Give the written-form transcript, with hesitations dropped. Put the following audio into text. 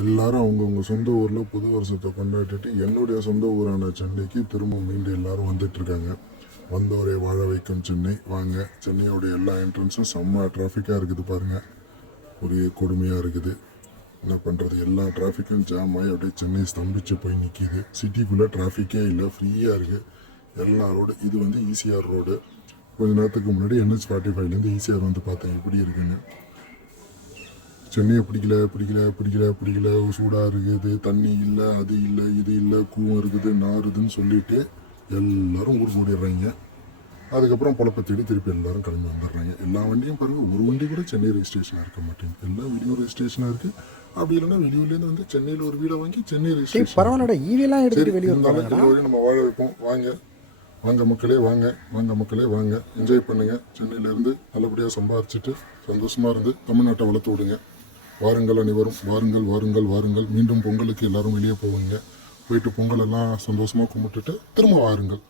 எல்லாரும் அவங்கவுங்க சொந்த ஊரில் புது வருஷத்தை கொண்டாடிட்டு என்னுடைய சொந்த ஊரான சென்னைக்கு திரும்ப மீண்டும் எல்லாரும் வந்துட்டுருக்காங்க. வந்தோரை வாழ வைக்கும் சென்னை. வாங்க, சென்னையோடைய எல்லா என்ட்ரன்ஸும் செம்ம டிராஃபிக்காக இருக்குது பாருங்கள். ஒரே கொடுமையாக இருக்குது. என்ன பண்ணுறது, எல்லா டிராஃபிக்கும் ஜாம் ஆகி அப்படியே சென்னை ஸ்தம்பிச்சு போய் நிற்கிது. சிட்டிக்குள்ளே டிராஃபிக்கே இல்லை, ஃப்ரீயாக இருக்குது எல்லா ரோடு. இது வந்து ஈசிஆர் ரோடு. கொஞ்ச நேரத்துக்கு முன்னாடி NH45லேருந்து ஈசிஆர் வந்து பார்த்தேன் எப்படி இருக்குன்னு. சென்னையை பிடிக்கல, சூடாக இருக்குது, தண்ணி இல்லை, அது இல்லை, இது இல்லை, கூவம் இருக்குது, நாறுதுன்னு சொல்லிட்டு எல்லோரும் ஊருக்கு ஓடிடுறாங்க. அதுக்கப்புறம் பொழப்ப தேடி திருப்பி எல்லோரும் கிளம்பி வந்துடுறாங்க. எல்லா வண்டியும் பாருங்கள், ஒரு வண்டி கூட சென்னை ரெஜிஸ்ட்ரேஷனாக இருக்க மாட்டேங்குது. எல்லாம் வெளியூர் ரெஜிஸ்ட்ரேஷனாக இருக்குது. அப்படி இல்லைன்னா வெளியூர்லேருந்து வந்து சென்னையில் ஒரு வீடை வாங்கி சென்னை ரெஜிஸ்ட்ரேஷன். பரவாயில்லடா, ஈவிலாம் எடுத்து வெளியூர் நம்ம வாழ வைப்போம். வாங்க மக்களே, வாங்க என்ஜாய் பண்ணுங்கள். சென்னையிலேருந்து நல்லபடியாக சம்பாரிச்சிட்டு சந்தோஷமாக இருந்து தமிழ்நாட்டை வளர்த்து விடுங்க. வாருங்கள் அனைவரும், வாருங்கள். மீண்டும் பொங்கலுக்கு எல்லோரும் வெளியே போவீங்க. போயிட்டு பொங்கல் எல்லாம் சந்தோஷமாக கும்பிட்டுட்டு திரும்ப வாருங்கள்.